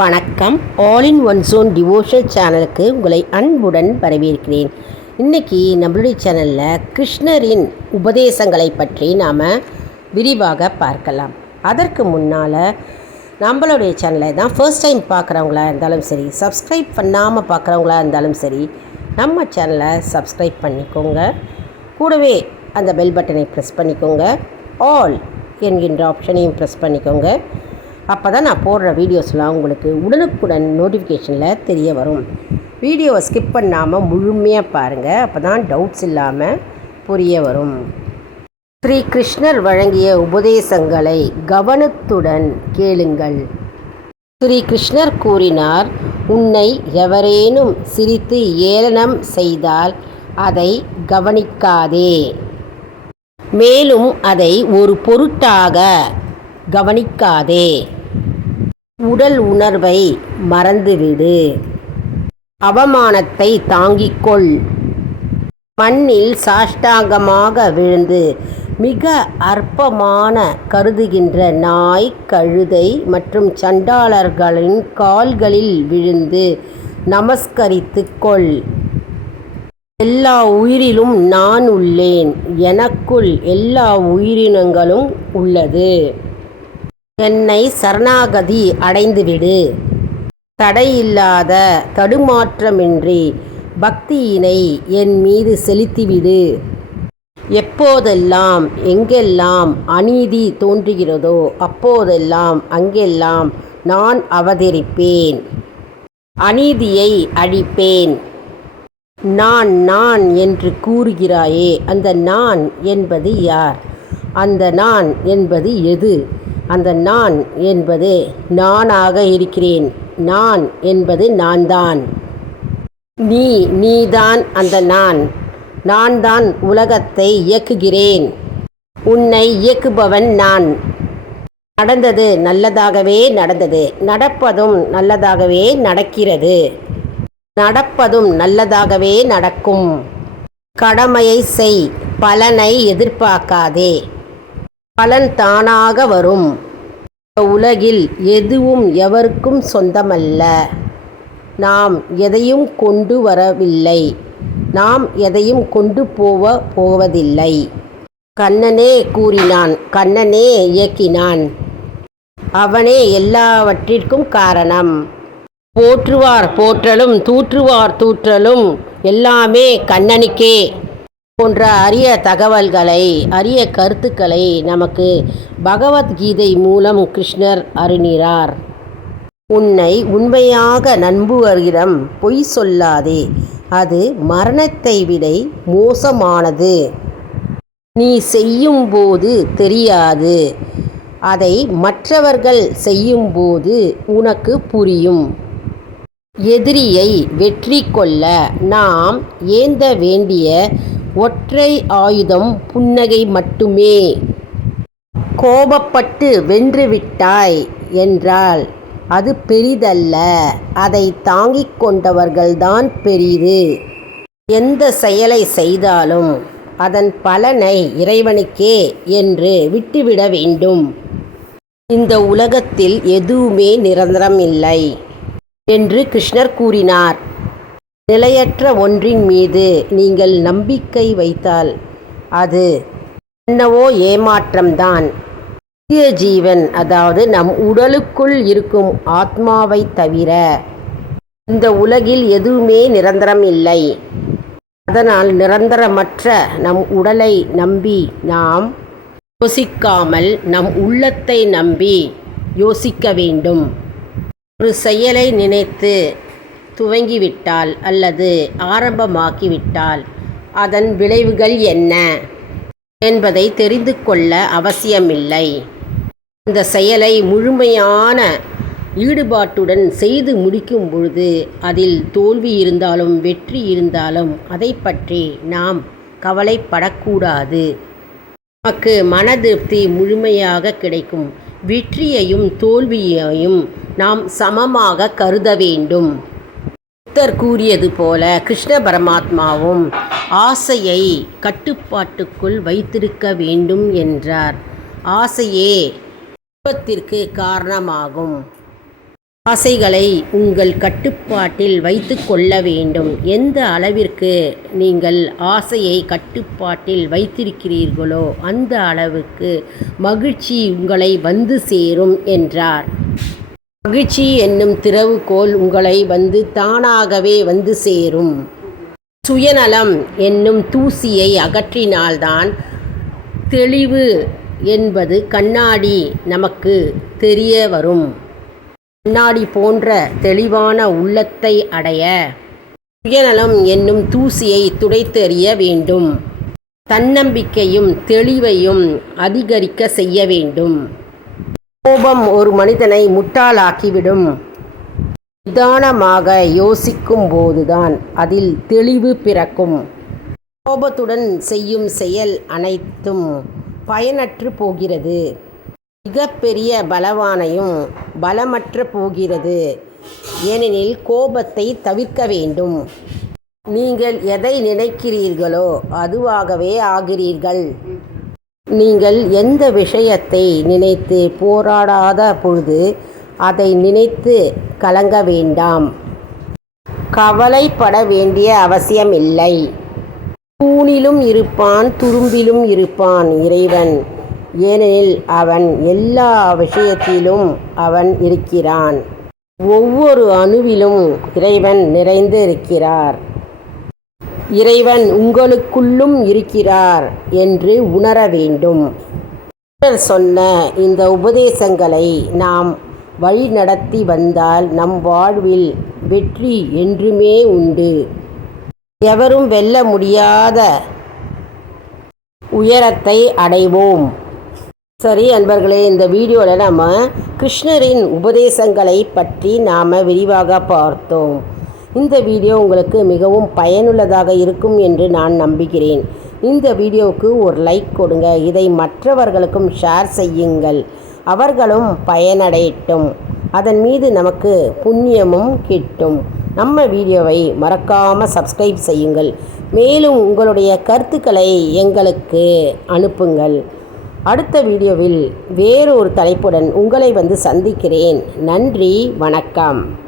வணக்கம். All in one zone devotion சேனலுக்கு உங்களை அன்புடன் வரவேற்கிறேன். இன்றைக்கி நம்மளுடைய சேனலில் கிருஷ்ணரின் உபதேசங்களை பற்றி நாம் விரிவாக பார்க்கலாம். அதற்கு முன்னால் நம்மளுடைய சேனலை தான் ஃபர்ஸ்ட் டைம் பார்க்குறவங்களா இருந்தாலும் சரி சப்ஸ்கிரைப் பண்ணாமல் பார்க்குறவங்களா இருந்தாலும் சரி நம்ம சேனலை சப்ஸ்கிரைப் பண்ணிக்கோங்க. கூடவே அந்த பெல் பட்டனை ப்ரெஸ் பண்ணிக்கோங்க. ஆல் என்கின்ற ஆப்ஷனையும் ப்ரெஸ் பண்ணிக்கோங்க. அப்போ தான் நான் போடுற வீடியோஸ்லாம் உங்களுக்கு உடனுக்குடன் நோட்டிஃபிகேஷனில் தெரிய வரும். வீடியோவை ஸ்கிப் பண்ணாமல் முழுமையாக பாருங்கள் அப்போ தான் டவுட்ஸ் இல்லாமல் புரிய வரும். ஸ்ரீ கிருஷ்ணர் வழங்கிய உபதேசங்களை கவனத்துடன் கேளுங்கள். ஸ்ரீ கிருஷ்ணர் கூறினார் உன்னை எவரேனும் சிரித்து ஏளனம் செய்தால் அதை கவனிக்காதே. மேலும் அதை ஒரு பொருட்டாக கவனிக்காதே. உடல் உணர்வை மறந்துவிடு. அவமானத்தை தாங்கிக்கொள். மண்ணில் சாஷ்டாங்கமாக விழுந்து மிக அற்பமான கருதுகின்ற நாய் கழுதை மற்றும் சண்டாளர்களின் கால்களில் விழுந்து நமஸ்கரித்து கொள். எல்லா உயிரிலும் நான் உள்ளேன். எனக்குள் எல்லா உயிரினங்களும் உள்ளது. என்னை சரணாகதி அடைந்துவிடு. தடையில்லாத தடுமாற்றமின்றி பக்தியினை என் மீது செலுத்திவிடு. எப்போதெல்லாம் எங்கெல்லாம் அநீதி தோன்றுகிறதோ அப்போதெல்லாம் அங்கெல்லாம் நான் அவதரிப்பேன். அநீதியை அழிப்பேன். நான் நான் என்று கூறுகிறாயே அந்த நான் என்பது யார்? அந்த நான் என்பது எது? அந்த நான் என்பது நானாக இருக்கிறேன். நான் என்பது நான் தான் நீ நீதான் அந்த நான். நான் தான் உலகத்தை இயக்குகிறேன். உன்னை இயக்குபவன் நான். நடந்தது நல்லதாகவே நடந்தது. நடப்பதும் நல்லதாகவே நடக்கிறது. நடப்பதும் நல்லதாகவே நடக்கும். கடமையை செய். பலனை எதிர்பார்க்காதே. பலன் தானாக வரும். உலகில் எதுவும் எவருக்கும் சொந்தமல்ல. நாம் எதையும் கொண்டு வரவில்லை. நாம் எதையும் கொண்டு போவ போவதில்லை. கண்ணனே கூறினான். கண்ணனே இயக்கினான். அவனே எல்லாவற்றிற்கும் காரணம். போற்றுவார் போற்றலும் தூற்றுவார் தூற்றலும் எல்லாமே கண்ணனுக்கே. போன்ற அரிய தகவல்களை அரிய கருத்துக்களை நமக்கு பகவத்கீதை மூலம் கிருஷ்ணர் அருணிறார் உன்னை உண்மையாக நம்புவரிடம் பொய் சொல்லாதே. அது மரணத்தை விட மோசமானது. நீ செய்யும்போது தெரியாது. அதை மற்றவர்கள் செய்யும்போது உனக்கு புரியும். எதிரியை வெற்றி கொள்ள நாம் ஏந்த வேண்டிய ஒற்றை ஆயுதம் புன்னகை மட்டுமே. கோபப்பட்டு வென்றுவிட்டாய் என்றால் அது பெரிதல்ல. அதை தாங்கிக் கொண்டவர்கள்தான் பெரிது. எந்த செயலை செய்தாலும் அதன் பலனை இறைவனுக்கே என்று விட்டுவிட வேண்டும். இந்த உலகத்தில் எதுவுமே நிரந்தரம் இல்லை என்று கிருஷ்ணர் கூறினார். நிலையற்ற ஒன்றின் மீது நீங்கள் நம்பிக்கை வைத்தால் அது என்னவோ ஏமாற்றம்தான். புதிய ஜீவன் அதாவது நம் உடலுக்குள் இருக்கும் ஆத்மாவை தவிர இந்த உலகில் எதுவுமே நிரந்தரம் இல்லை. அதனால் நிரந்தரமற்ற நம் உடலை நம்பி நாம் யோசிக்காமல் நம் உள்ளத்தை நம்பி யோசிக்க வேண்டும். ஒரு செயலை நினைத்து துவங்கிவிட்டால் அல்லது ஆரம்பமாக்கிவிட்டால் அதன் விளைவுகள் என்ன? என்பதை தெரிந்து கொள்ள அவசியமில்லை. இந்த செயலை முழுமையான ஈடுபாட்டுடன் செய்து முடிக்கும் பொழுது அதில் தோல்வி இருந்தாலும் வெற்றி இருந்தாலும் அதை பற்றி நாம் கவலைப்படக்கூடாது. நமக்கு மன திருப்தி முழுமையாக கிடைக்கும். வெற்றியையும் தோல்வியையும் நாம் சமமாக கருத வேண்டும். புத்தர் கூறியது போல கிருஷ்ண பரமாத்மாவும் ஆசையை கட்டுப்பாட்டுக்குள் வைத்திருக்க வேண்டும் என்றார். ஆசையே துன்பத்திற்கு காரணமாகும். ஆசைகளை உங்கள் கட்டுப்பாட்டில் வைத்து கொள்ள வேண்டும். எந்த அளவிற்கு நீங்கள் ஆசையை கட்டுப்பாட்டில் வைத்திருக்கிறீர்களோ அந்த அளவுக்கு மகிழ்ச்சி உங்களை வந்து சேரும் என்றார். மகிழ்ச்சி என்னும் திறவுகோல் உங்களை வந்து தானாகவே வந்து சேரும். சுயநலம் என்னும் தூசியை அகற்றினால்தான் தெளிவு என்பது கண்ணாடி நமக்கு தெரிய வரும். கண்ணாடி போன்ற தெளிவான உள்ளத்தை அடைய சுயநலம் என்னும் தூசியை துடைத்தெறிய வேண்டும். தன்னம்பிக்கையும் தெளிவையும் அதிகரிக்க செய்ய வேண்டும். கோபம் ஒரு மனிதனை முட்டாளாக்கிவிடும். நிதானமாக யோசிக்கும் போதுதான் அதில் தெளிவு பிறக்கும். கோபத்துடன் செய்யும் செயல் அனைத்தும் பயனற்று போகிறது. மிகப்பெரிய பலவானையும் பலமற்ற போகிறது. ஏனெனில் கோபத்தை தவிர்க்க வேண்டும். நீங்கள் எதை நினைக்கிறீர்களோ அதுவாகவே ஆகிறீர்கள். நீங்கள் எந்த விஷயத்தை நினைத்து போராடாத பொழுது அதை நினைத்து கலங்க வேண்டாம். கவலைப்பட வேண்டிய அவசியமில்லை தூணிலும் இருப்பான் துரும்பிலும் இருப்பான் இறைவன். ஏனெனில் அவன் எல்லா விஷயத்திலும் அவன் இருக்கிறான். ஒவ்வொரு அணுவிலும் இறைவன் நிறைந்து இருக்கிறார். இறைவன் உங்களுக்குள்ளும் இருக்கிறார் என்று உணர வேண்டும். சொன்ன இந்த உபதேசங்களை நாம் வழி நடத்தி வந்தால் நம் வாழ்வில் வெற்றி என்றுமே உண்டு. எவரும் வெல்ல முடியாத உயரத்தை அடைவோம். சரி அன்பர்களே இந்த வீடியோவில் நம்ம கிருஷ்ணரின் உபதேசங்களை பற்றி நாம் விரிவாக பார்த்தோம். இந்த வீடியோ உங்களுக்கு மிகவும் பயனுள்ளதாக இருக்கும் என்று நான் நம்புகிறேன். இந்த வீடியோவுக்கு ஒரு லைக் கொடுங்க. இதை மற்றவர்களுக்கும் ஷேர் செய்யுங்கள். அவர்களும் பயனடையட்டும். அதன் மீது நமக்கு புண்ணியமும் கிட்டும். நம்ம வீடியோவை மறக்காமல் சப்ஸ்கிரைப் செய்யுங்கள். மேலும் உங்களுடைய கருத்துக்களை எங்களுக்கு அனுப்புங்கள். அடுத்த வீடியோவில் வேறொரு தலைப்புடன் உங்களை வந்து சந்திக்கிறேன். நன்றி வணக்கம்.